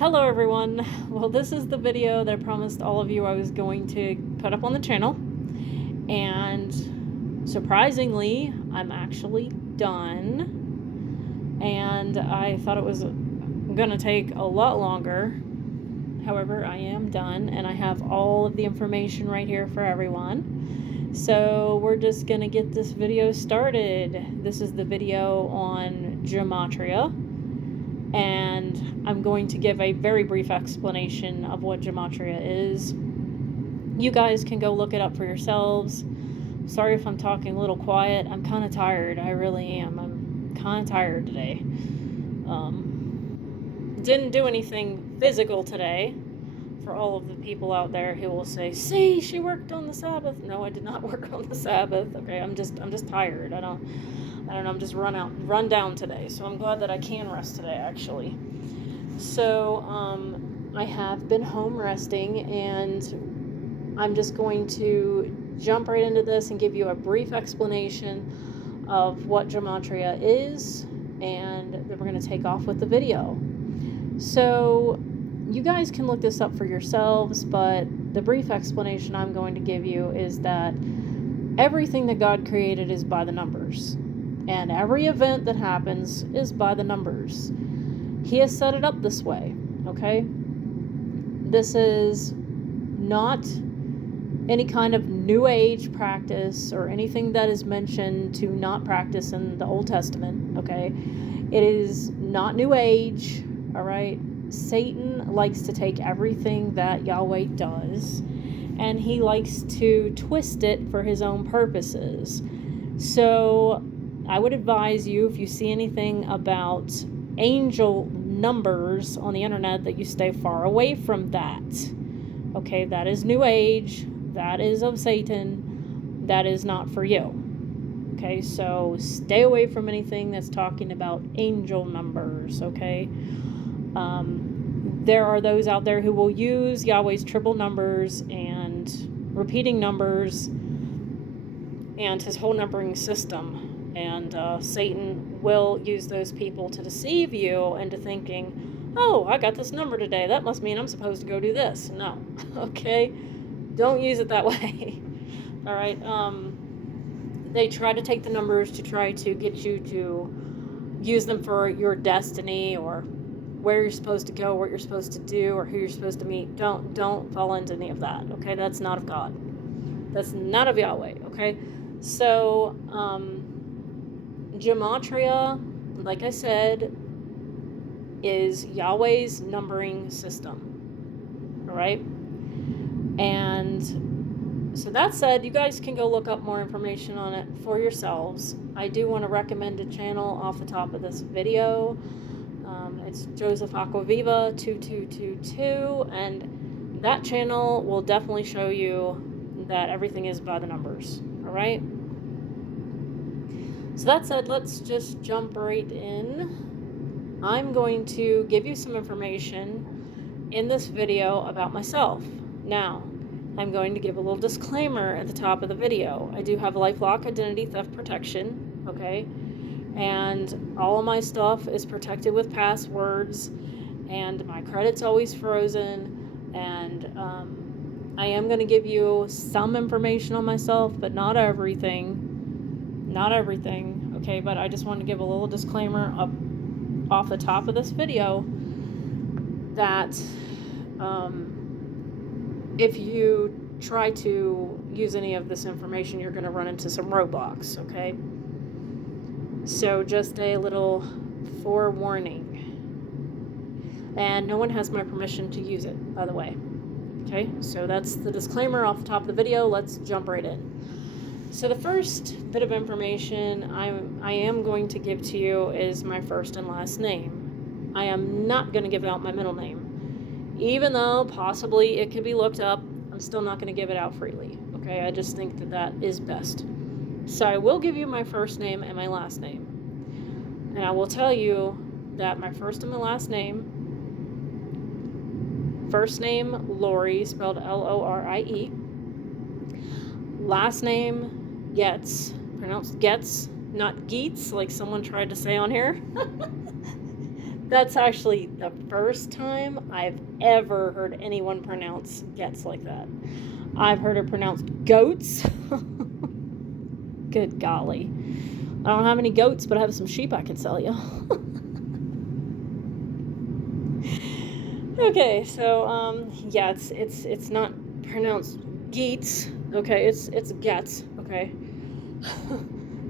Hello everyone. Well, this is the video that I promised all of you I was going to put up on the channel, and surprisingly I'm actually done, and I thought it was gonna take a lot longer. However, I am done, and I have all of the information right here for everyone. So we're just gonna get this video started. This is the video on Gematria, and I'm going to give a very brief explanation of what Gematria is. You guys can go look it up for yourselves. Sorry if I'm talking a little quiet. I'm kind of tired. I really am. I'm kind of tired today. Didn't do anything physical today. For all of the people out there who will say, "See, she worked on the Sabbath." No, I did not work on the Sabbath. Okay, I'm just tired. I don't know. I'm just run down today. So I'm glad that I can rest today, actually. So I have been home resting, and I'm just going to jump right into this and give you a brief explanation of what Gematria is, and then we're going to take off with the video. So you guys can look this up for yourselves, but the brief explanation I'm going to give you is that everything that God created is by the numbers, and every event that happens is by the numbers. He has set it up this way, okay? This is not any kind of New Age practice or anything that is mentioned to not practice in the Old Testament, okay? It is not New Age, all right? Satan likes to take everything that Yahweh does, and he likes to twist it for his own purposes. So I would advise you, if you see anything about angel numbers on the internet, that you stay far away from that. Okay, that is New Age. That is of Satan. That is not for you. Okay, so stay away from anything that's talking about angel numbers, okay? There are those out there who will use Yahweh's triple numbers and repeating numbers and his whole numbering system. And Satan will use those people to deceive you into thinking, oh, I got this number today. That must mean I'm supposed to go do this. No, okay? Don't use it that way. All right? They try to take the numbers to try to get you to use them for your destiny, or where you're supposed to go, what you're supposed to do, or who you're supposed to meet. Don't fall into any of that, okay? That's not of God. That's not of Yahweh, okay? So, Gematria, like I said, is Yahweh's numbering system, all right? And so that said, you guys can go look up more information on it for yourselves. I do want to recommend a channel off the top of this video. It's Joseph Aquaviva 2222, and that channel will definitely show you that everything is by the numbers, all right? So that said, let's just jump right in. I'm going to give you some information in this video about myself. Now, I'm going to give a little disclaimer at the top of the video. I do have LifeLock identity theft protection, okay? And all of my stuff is protected with passwords, and my credit's always frozen, and I am going to give you some information on myself, but not everything, okay? But I just want to give a little disclaimer up off the top of this video that if you try to use any of this information, you're going to run into some roadblocks, okay? So just a little forewarning. And no one has my permission to use it, by the way. Okay, so that's the disclaimer off the top of the video. Let's jump right in. So the first bit of information I am going to give to you is my first and last name. I am not going to give out my middle name. Even though possibly it could be looked up, I'm still not going to give it out freely. Okay, I just think that that is best. So I will give you my first name and my last name. And I will tell you that my first and my last name, Lori, spelled Lorie. Last name, Getz, pronounced Getz, not Geets, like someone tried to say on here. That's actually the first time I've ever heard anyone pronounce gets like that. I've heard it pronounced goats. Good golly. I don't have any goats, but I have some sheep I can sell you. Okay, so yeah, it's not pronounced geets. Okay, it's gets. Okay.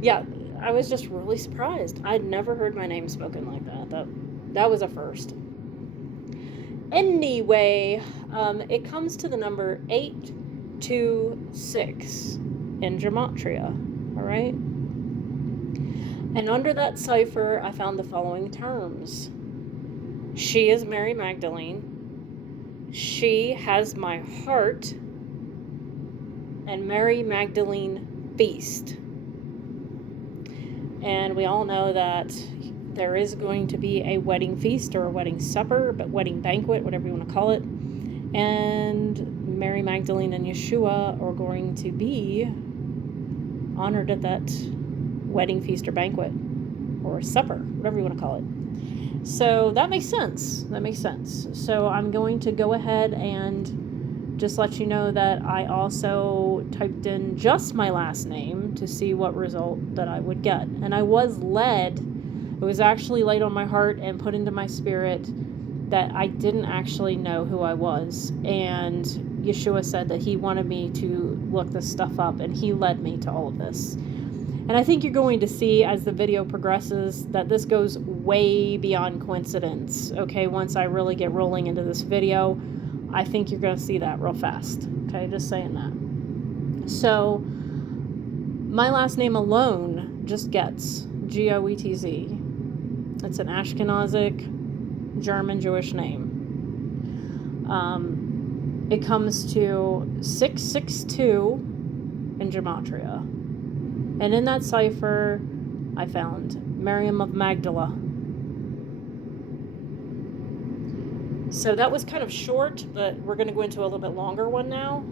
Yeah, I was just really surprised. I'd never heard my name spoken like that. That was a first. Anyway, it comes to the number 826 in Gematria. All right. And under that cipher, I found the following terms. She is Mary Magdalene. She has my heart. And Mary Magdalene feast. And we all know that there is going to be a wedding feast or a wedding supper, but wedding banquet, whatever you want to call it. And Mary Magdalene and Yeshua are going to be honored at that wedding feast or banquet or supper, whatever you want to call it. So that makes sense. So I'm going to go ahead and just let you know that I also typed in just my last name to see what result that I would get. And I was led, it was actually laid on my heart and put into my spirit that I didn't actually know who I was. And Yeshua said that he wanted me to look this stuff up, and he led me to all of this. And I think you're going to see as the video progresses that this goes way beyond coincidence. Okay, once I really get rolling into this video, I think you're going to see that real fast. Okay, just saying that. So, my last name alone just gets Goetz. It's an Ashkenazic German Jewish name. It comes to 662 in Gematria. And in that cipher, I found Maryam of Magdala. So that was kind of short, but we're going to go into a little bit longer one now.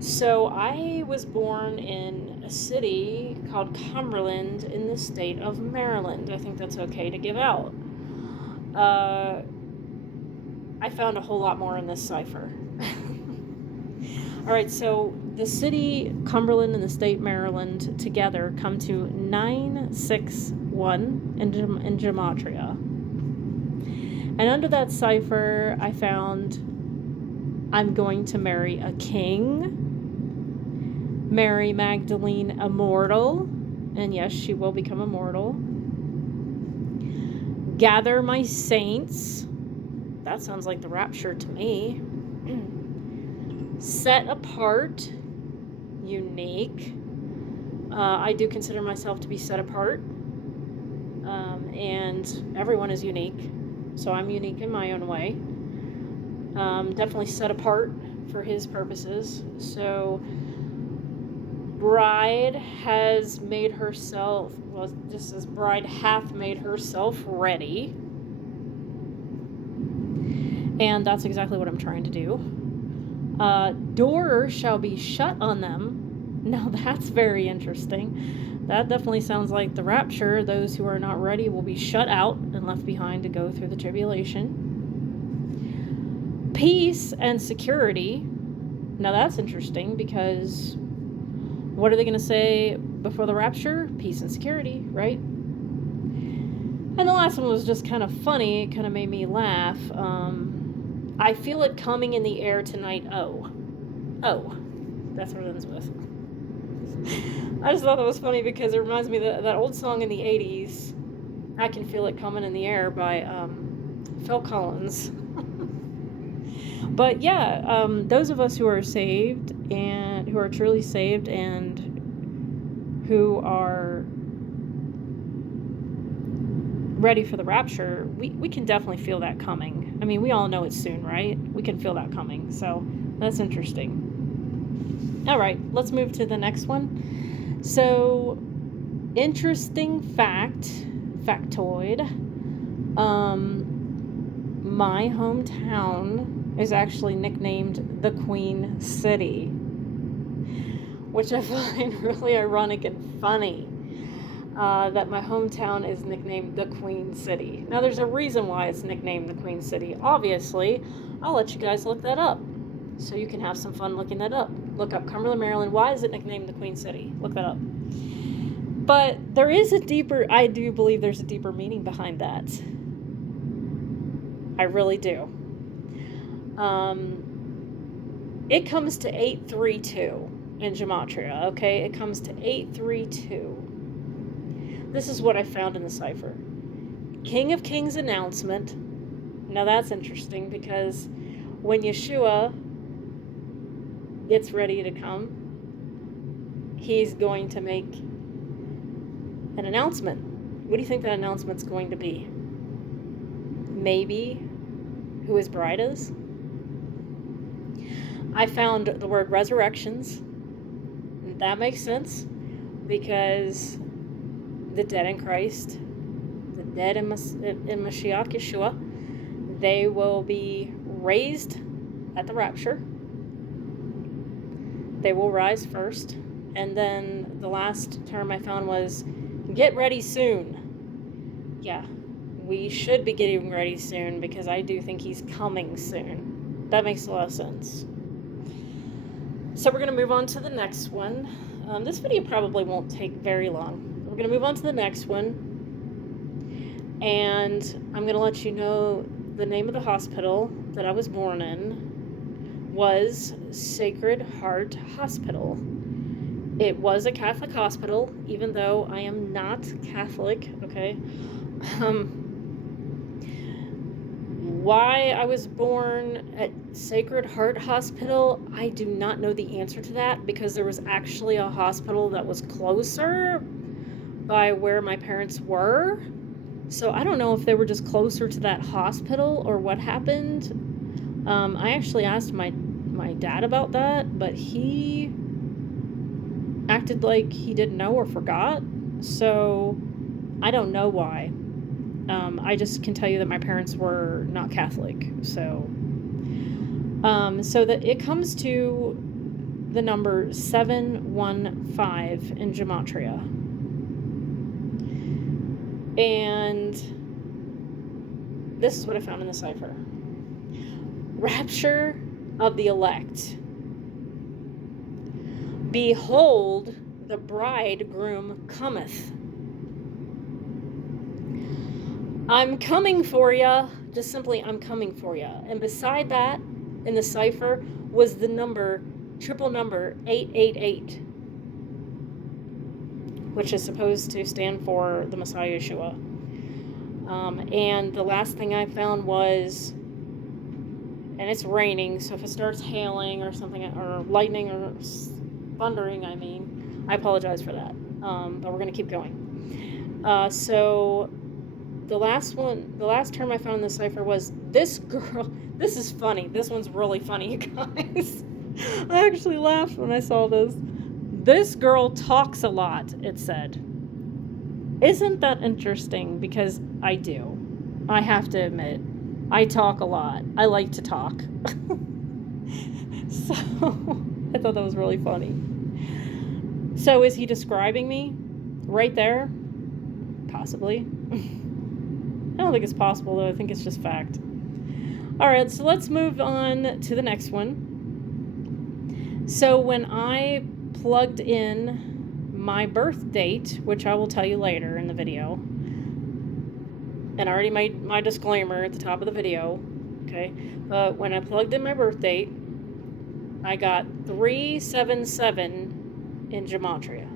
So I was born in a city called Cumberland in the state of Maryland. I think that's okay to give out. I found a whole lot more in this cipher. All right, so the city Cumberland and the state Maryland together come to 961 in Gematria. And under that cipher, I found I'm going to marry a king, Mary Magdalene immortal, and yes, she will become immortal. Gather my saints. That sounds like the rapture to me. Set apart, unique. I do consider myself to be set apart, and everyone is unique, so I'm unique in my own way. Definitely set apart for his purposes. So bride has made herself, well, just as bride hath made herself ready, and that's exactly what I'm trying to do. Door shall be shut on them. Now that's very interesting. That definitely sounds like the rapture. Those who are not ready will be shut out and left behind to go through the tribulation. Peace and security. Now that's interesting, because what are they going to say before the rapture? Peace and security, right? And the last one was just kind of funny. It kind of made me laugh. I feel it coming in the air tonight. Oh, that's what it ends with. I just thought that was funny because it reminds me of that old song in the 80s, I Can Feel It Coming in the Air by Phil Collins. But yeah, those of us who are saved and who are truly saved and who are ready for the rapture, we can definitely feel that coming. I mean, we all know it's soon, right? We can feel that coming. So that's interesting. All right, let's move to the next one. So, interesting factoid. My hometown is actually nicknamed the Queen City, which I find really ironic and funny. that my hometown is nicknamed the Queen City. Now, there's a reason why it's nicknamed the Queen City. Obviously, I'll let you guys look that up, so you can have some fun looking that up. Look up Cumberland, Maryland. Why is it nicknamed the Queen City? Look that up. But there is I do believe there's a deeper meaning behind that. I really do. It comes to 832 in Gematria, okay? It comes to 832. This is what I found in the cipher. King of Kings announcement. Now that's interesting because when Yeshua gets ready to come, he's going to make an announcement. What do you think that announcement's going to be? Maybe who his bride is? I found the word resurrections. That makes sense because the dead in Christ, the dead in Mashiach Yeshua, they will be raised at the rapture. They will rise first. And then the last term I found was get ready soon. Yeah, we should be getting ready soon because I do think he's coming soon. That makes a lot of sense. So we're going to move on to the next one. This video probably won't take very long. We're going to move on to the next one. And I'm going to let you know the name of the hospital that I was born in was Sacred Heart Hospital. It was a Catholic hospital, even though I am not Catholic, okay? Why I was born at Sacred Heart Hospital, I do not know the answer to that because there was actually a hospital that was closer by where my parents were. So I don't know if they were just closer to that hospital or what happened. I actually asked my dad about that, but he acted like he didn't know or forgot. So I don't know why. I just can tell you that my parents were not Catholic. So that it comes to the number 715 in Gematria. And this is what I found in the cipher. Rapture of the elect. Behold, the bridegroom cometh. I'm coming for ya. Just simply, I'm coming for ya. And beside that, in the cipher, was the triple number 888, which is supposed to stand for the Messiah Yeshua. And the last thing I found was, and it's raining, so if it starts hailing or something, or lightning or thundering, I apologize for that. But we're going to keep going. So the last term I found in the cipher was this girl. This is funny. This one's really funny, you guys. I actually laughed when I saw this. This girl talks a lot, it said. Isn't that interesting? Because I do. I have to admit, I talk a lot. I like to talk. So, I thought that was really funny. So, is he describing me right there? Possibly. I don't think it's possible, though. I think it's just fact. All right, so let's move on to the next one. So when I plugged in my birth date, which I will tell you later in the video, and I already made my disclaimer at the top of the video, okay? But when I plugged in my birth date, I got 377 in Gematria.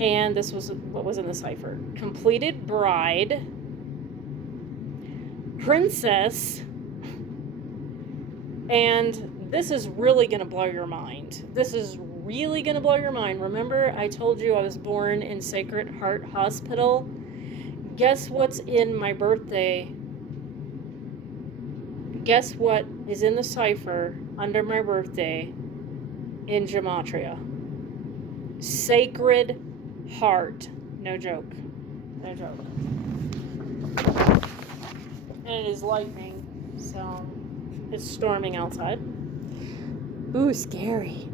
And this was what was in the cipher. Completed bride, princess, and this is really going to blow your mind. This is really going to blow your mind. Remember, I told you I was born in Sacred Heart Hospital? Guess what's in my birthday? Guess what is in the cipher under my birthday in Gematria? Sacred Heart. No joke. No joke. And it is lightning, so it's storming outside. Ooh, scary.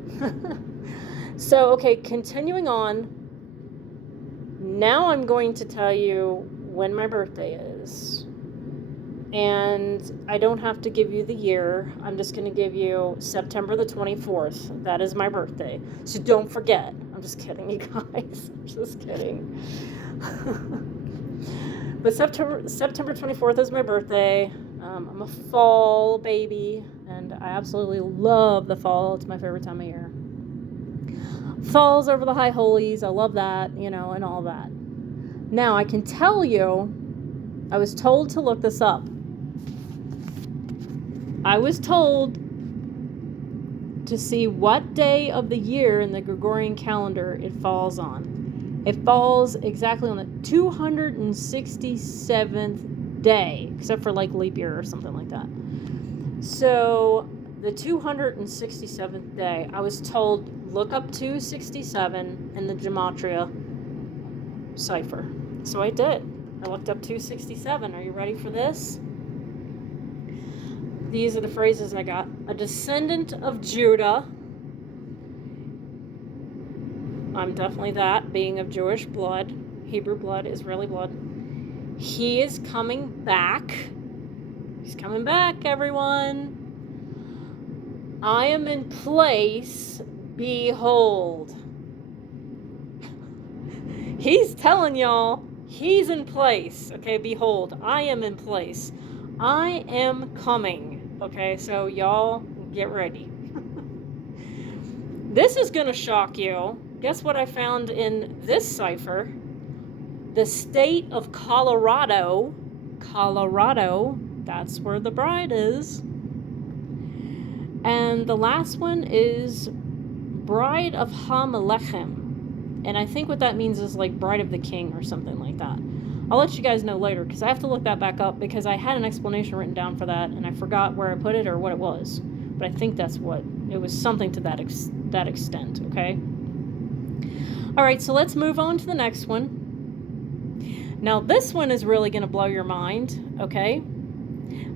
So, okay, continuing on. Now I'm going to tell you when my birthday is. And I don't have to give you the year. I'm just going to give you September the 24th. That is my birthday. So don't forget. I'm just kidding, you guys. I'm just kidding. But September 24th is my birthday. I'm a fall baby, and I absolutely love the fall. It's my favorite time of year. Falls over the high holies. I love that, and all that. Now, I can tell you, I was told to look this up. I was told to see what day of the year in the Gregorian calendar it falls on. It falls exactly on the 267th day, except for like leap year or something like that. So the 267th day, I was told, look up 267 in the Gematria cipher. So I did. I looked up 267. Are you ready for this? These are the phrases I got. A descendant of Judah. I'm definitely that, being of Jewish blood, Hebrew blood, Israeli blood. He is coming back. He's coming back, everyone. I am in place. Behold. He's telling y'all he's in place. Okay, behold, I am in place. I am coming. Okay, so y'all get ready. This is going to shock you. Guess what I found in this cipher? The state of Colorado. Colorado, that's where the bride is. And the last one is Bride of Hamelechem. And I think what that means is like Bride of the King or something like that. I'll let you guys know later, because I have to look that back up, because I had an explanation written down for that, and I forgot where I put it or what it was. But I think that's what, it was something to that extent, okay? All right, so let's move on to the next one. Now, this one is really going to blow your mind, okay?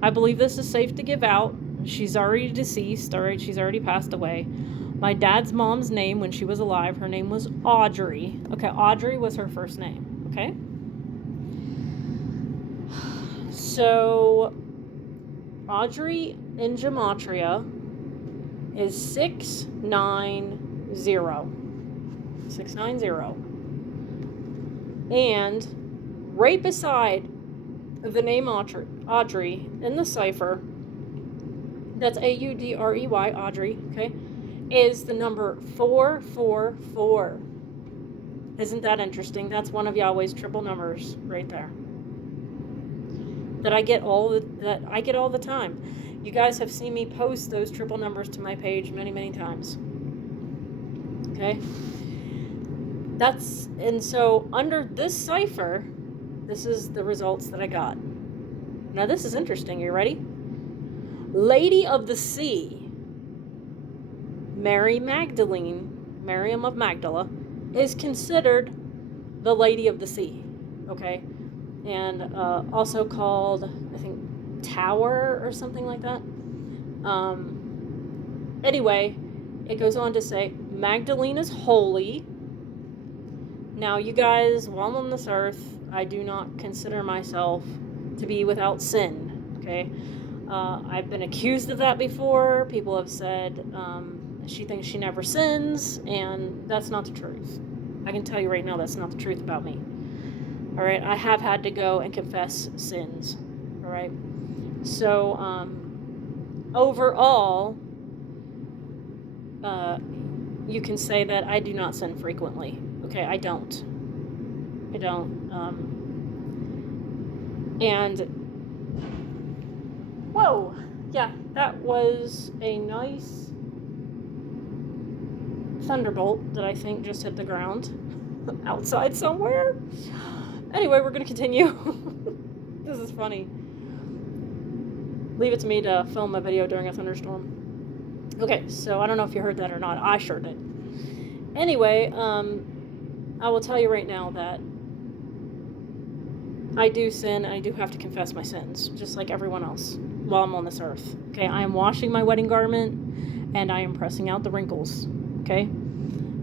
I believe this is safe to give out. She's already deceased, all right? She's already passed away. My dad's mom's name when she was alive, her name was Audrey. Okay, Audrey was her first name, okay? So, Audrey in Gematria is 690. 690. And right beside the name Audrey in the cipher, that's Audrey, Audrey, okay, is the number 444. Isn't that interesting? That's one of Yahweh's triple numbers right there. That I get all the time. You guys have seen me post those triple numbers to my page many, many times. Okay? And so under this cipher, this is the results that I got. Now this is interesting. You ready? Lady of the Sea, Mary Magdalene, Maryam of Magdala, is considered the Lady of the Sea. Okay? And also called, I think, Tower or something like that. Anyway, it goes on to say, Magdalene is holy. Now, you guys, while I'm on this earth, I do not consider myself to be without sin, okay? I've been accused of that before. People have said she thinks she never sins, and that's not the truth. I can tell you right now that's not the truth about me. All right, I have had to go and confess sins. All right, so overall, you can say that I do not sin frequently. Okay, I don't. And whoa, yeah, that was a nice thunderbolt that I think just hit the ground outside somewhere. Anyway, we're going to continue. This is funny. Leave it to me to film a video during a thunderstorm. Okay, so I don't know if you heard that or not. I sure did. Anyway, I will tell you right now that I do sin, and I do have to confess my sins, just like everyone else, while I'm on this earth. Okay, I am washing my wedding garment, and I am pressing out the wrinkles. Okay?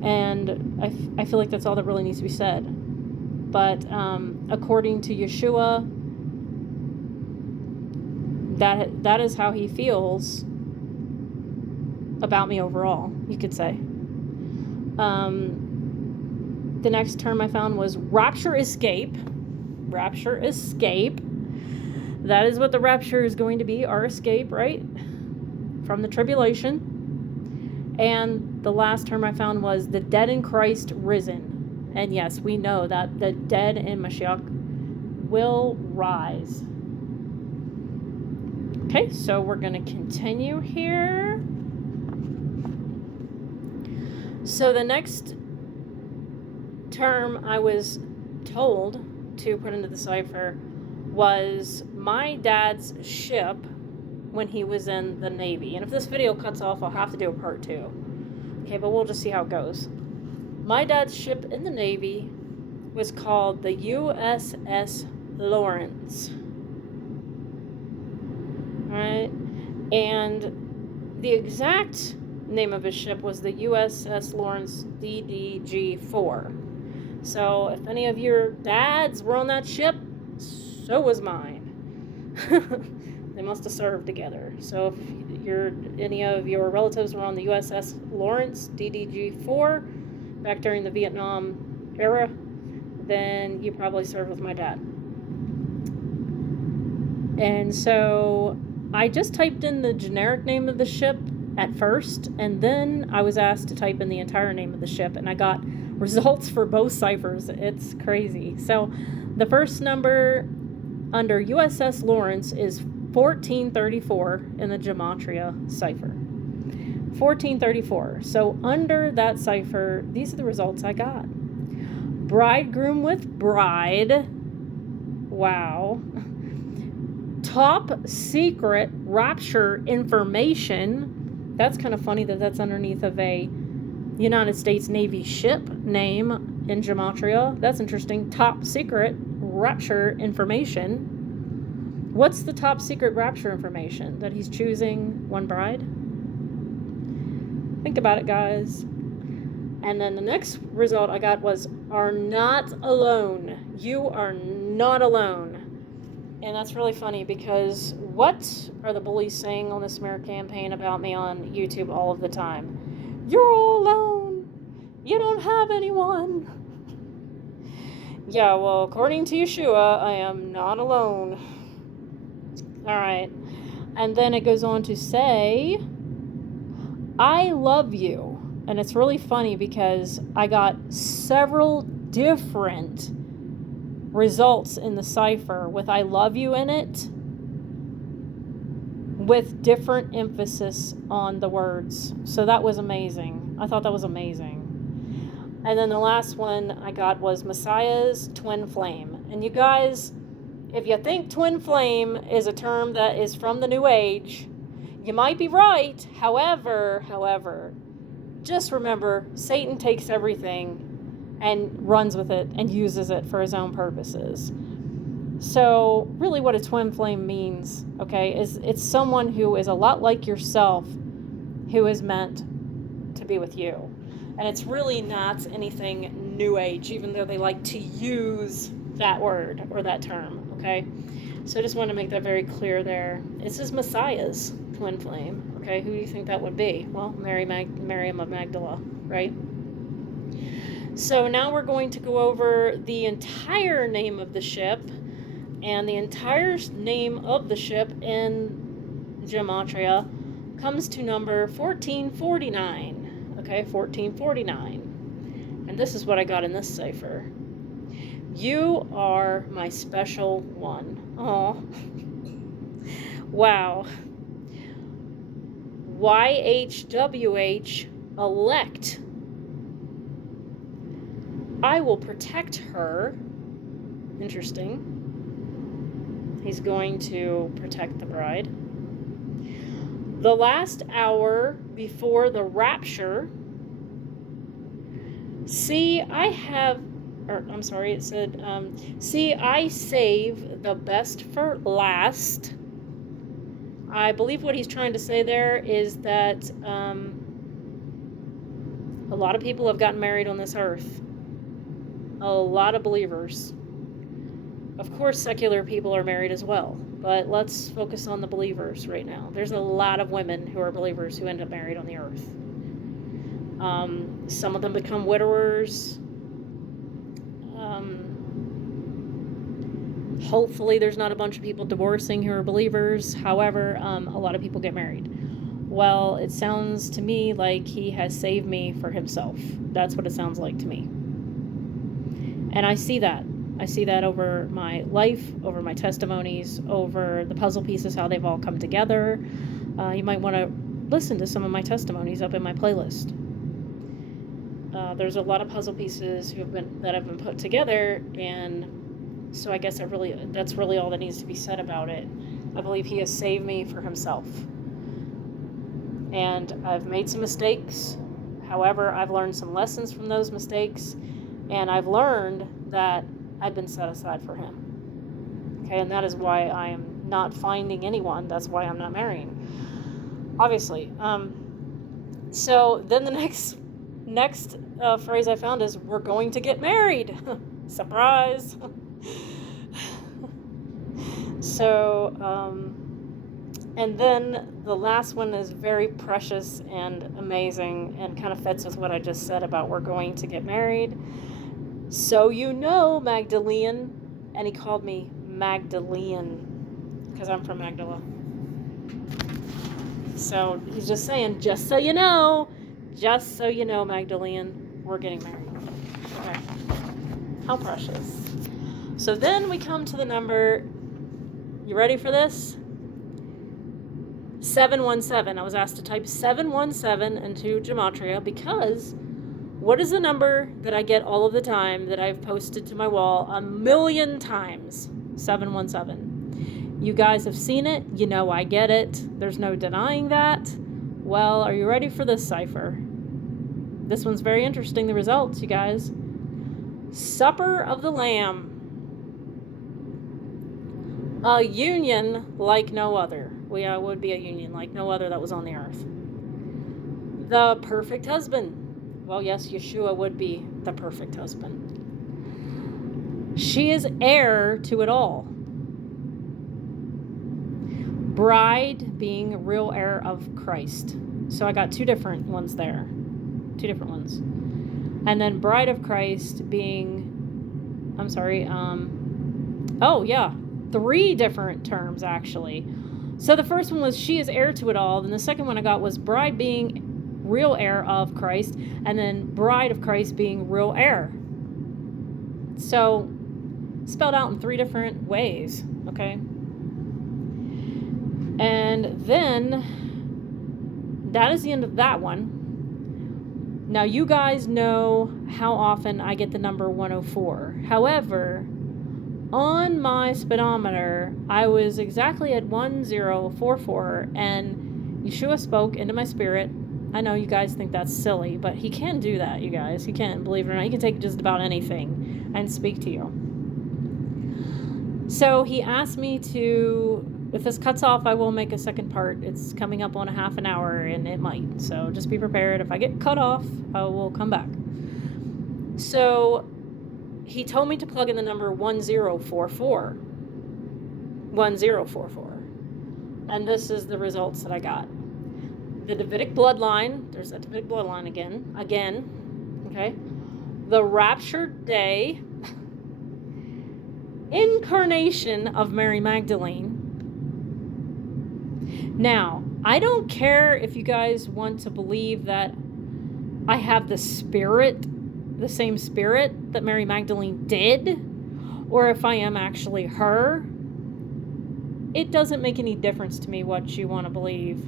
And I feel like that's all that really needs to be said. But according to Yeshua, that is how he feels about me overall, you could say. The next term I found was rapture escape. Rapture escape. That is what the rapture is going to be, our escape, right? From the tribulation. And the last term I found was the dead in Christ risen. And yes, we know that the dead in Mashiach will rise. Okay, so we're going to continue here. So the next term I was told to put into the cipher was my dad's ship when he was in the Navy. And if this video cuts off, I'll have to do a part 2. Okay, but we'll just see how it goes. My dad's ship in the Navy was called the USS Lawrence. Alright? And the exact name of his ship was the USS Lawrence DDG-4. So if any of your dads were on that ship, so was mine. They must have served together. So if any of your relatives were on the USS Lawrence DDG-4 back during the Vietnam era, then you probably served with my dad. And so I just typed in the generic name of the ship at first, and then I was asked to type in the entire name of the ship, and I got results for both ciphers. It's crazy. So the first number under USS Lawrence is 1434 in the Gematria cipher. 1434. So under that cipher, these are the results I got. Bridegroom with bride. Wow. Top secret rapture information. That's kind of funny that that's underneath of a United States Navy ship name in Gematria. That's interesting. Top secret rapture information. What's the top secret rapture information? That he's choosing one bride? Think about it, guys. And then the next result I got was, are not alone. You are not alone. And that's really funny because what are the bullies saying on the smear campaign about me on YouTube all of the time? You're all alone. You don't have anyone. Yeah, well, according to Yeshua, I am not alone. All right. And then it goes on to say, I love you. And it's really funny because I got several different results in the cipher with I love you in it, with different emphasis on the words. So that was amazing. I thought that was amazing. And then the last one I got was Messiah's twin flame. And you guys, if you think twin flame is a term that is from the New Age, you might be right. However, just remember, Satan takes everything and runs with it and uses it for his own purposes. So really what a twin flame means, okay, is it's someone who is a lot like yourself who is meant to be with you. And it's really not anything New Age, even though they like to use that word or that term, okay? So I just want to make that very clear there. This is Messiah's twin flame, okay? Who do you think that would be? Well, Maryam of Magdala, right? So now we're going to go over the entire name of the ship, and the entire name of the ship in Gematria comes to number 1449. Okay, 1449. And this is what I got in this cipher. You are my special one. Oh. Wow. YHWH elect. I will protect her. Interesting. He's going to protect the bride. The last hour before the rapture. See, I save the best for last. I believe what he's trying to say there is that a lot of people have gotten married on this earth. A lot of believers. Of course, secular people are married as well, but let's focus on the believers right now. There's a lot of women who are believers who end up married on the earth. Some of them become widowers. Hopefully there's not a bunch of people divorcing who are believers. However, a lot of people get married. Well, it sounds to me like he has saved me for himself. That's what it sounds like to me. And I see that. I see that over my life, over my testimonies, over the puzzle pieces, how they've all come together. You might want to listen to some of my testimonies up in my playlist. There's a lot of puzzle pieces that have been put together, and so I guess that's really all that needs to be said about it. I believe he has saved me for himself. And I've made some mistakes. However, I've learned some lessons from those mistakes, and I've learned that I've been set aside for him. Okay, and that is why I am not finding anyone. That's why I'm not marrying. Obviously. So then the next phrase I found is, we're going to get married. Surprise. So, and then the last one is very precious and amazing and kind of fits with what I just said about we're going to get married. So you know, Magdalene. And he called me Magdalene because I'm from Magdala. So he's just saying, just so you know, Magdalene, we're getting married. Okay. How precious. So then we come to the number, you ready for this? 717. I was asked to type 717 into Gematria because what is the number that I get all of the time that I've posted to my wall 1,000,000 times? 717. You guys have seen it. You know I get it. There's no denying that. Well, are you ready for this cipher? This one's very interesting, the results, you guys. Supper of the Lamb. A union like no other. Would be a union like no other that was on the earth. The perfect husband. Well, yes, Yeshua would be the perfect husband. She is heir to it all. Bride being real heir of Christ. So I got two different ones there. Two different ones. And then bride of Christ being, three different terms actually. So the first one was she is heir to it all. Then the second one I got was bride being real heir of Christ, and then bride of Christ being real heir. So spelled out in three different ways, okay? And then that is the end of that one. Now you guys know how often I get the number 104. However, on my speedometer, I was exactly at 1044, and Yeshua spoke into my spirit. I know you guys think that's silly, but he can do that, you guys. He can, believe it or not. He can take just about anything and speak to you. So he asked me to, if this cuts off, I will make a second part. It's coming up on a half an hour, and it might. So just be prepared. If I get cut off, I will come back. So he told me to plug in the number 1044. 1044. And this is the results that I got. The Davidic bloodline, there's that Davidic bloodline again, okay? The raptured day, incarnation of Mary Magdalene. Now, I don't care if you guys want to believe that I have the spirit, the same spirit that Mary Magdalene did, or if I am actually her. It doesn't make any difference to me what you want to believe.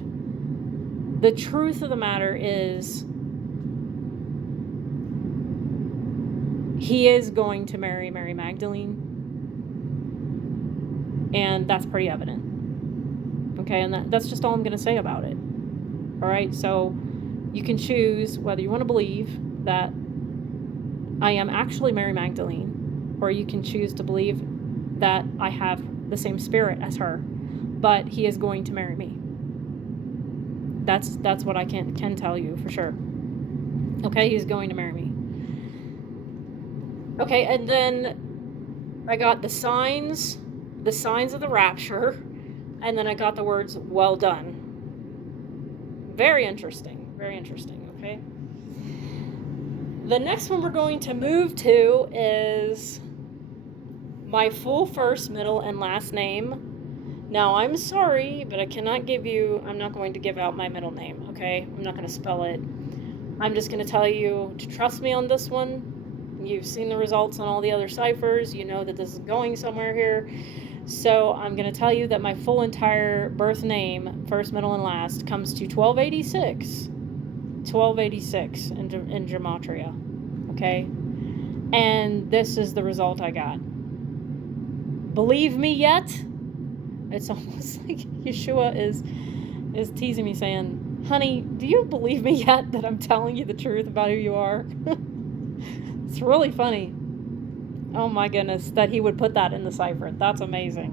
The truth of the matter is, he is going to marry Mary Magdalene, and that's pretty evident. Okay, and that's just all I'm going to say about it. All right, so you can choose whether you want to believe that I am actually Mary Magdalene, or you can choose to believe that I have the same spirit as her, but he is going to marry me. That's what I can tell you for sure. Okay, he's going to marry me. Okay, and then I got the signs of the rapture, and then I got the words, well done. Very interesting, okay? The next one we're going to move to is my full first, middle, and last name. Now, I'm sorry, but I'm not going to give out my middle name, okay? I'm not going to spell it. I'm just going to tell you to trust me on this one. You've seen the results on all the other ciphers. You know that this is going somewhere here. So I'm going to tell you that my full entire birth name, first, middle, and last, comes to 1286. 1286 in Gematria. Okay? And this is the result I got. Believe me yet? It's almost like Yeshua is teasing me, saying, honey, do you believe me yet that I'm telling you the truth about who you are? It's really funny. Oh my goodness, that he would put that in the cipher. That's amazing.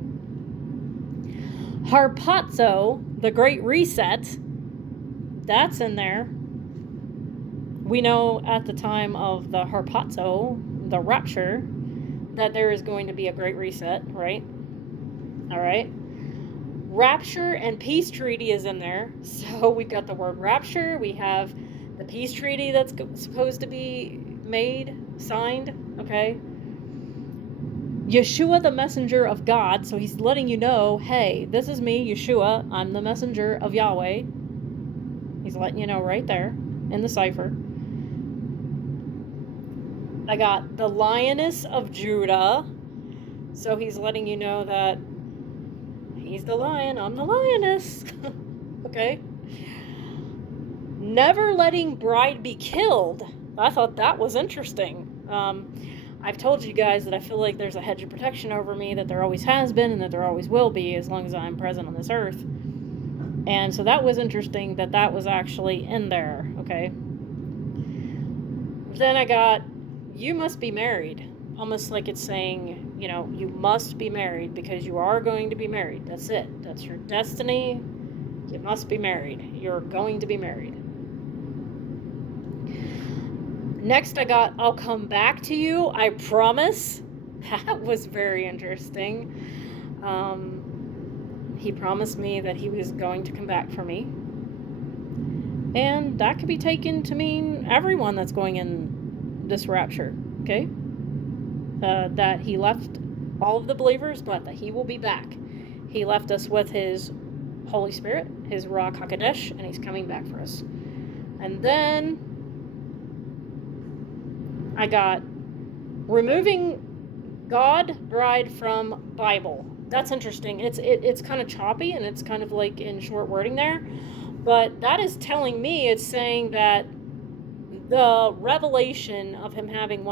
Harpazo, the Great Reset, that's in there. We know at the time of the Harpazo, the rapture, that there is going to be a Great Reset, right? All right. Rapture and peace treaty is in there. So we've got the word rapture. We have the peace treaty that's supposed to be signed, okay? Yeshua, the messenger of God. So he's letting you know, hey, this is me, Yeshua. I'm the messenger of Yahweh. He's letting you know right there in the cipher. I got the Lioness of Judah. So he's letting you know that he's the lion, I'm the lioness. Okay? Never letting bride be killed. I thought that was interesting. I've told you guys that I feel like there's a hedge of protection over me, that there always has been and that there always will be as long as I'm present on this earth. And so that was interesting that was actually in there, okay? Then I got, you must be married. Almost like it's saying, you must be married because you are going to be married. That's it. That's your destiny. You must be married. You're going to be married. Next, I got, I'll come back to you, I promise. That was very interesting. He promised me that he was going to come back for me. And that could be taken to mean everyone that's going in this rapture, okay? That he left all of the believers, but that he will be back. He left us with his Holy Spirit, his Ruach HaKodesh, and he's coming back for us. And then I got removing God, bride from Bible. That's interesting. It's kind of choppy and it's kind of like in short wording there. But that is telling me, it's saying that the revelation of him having one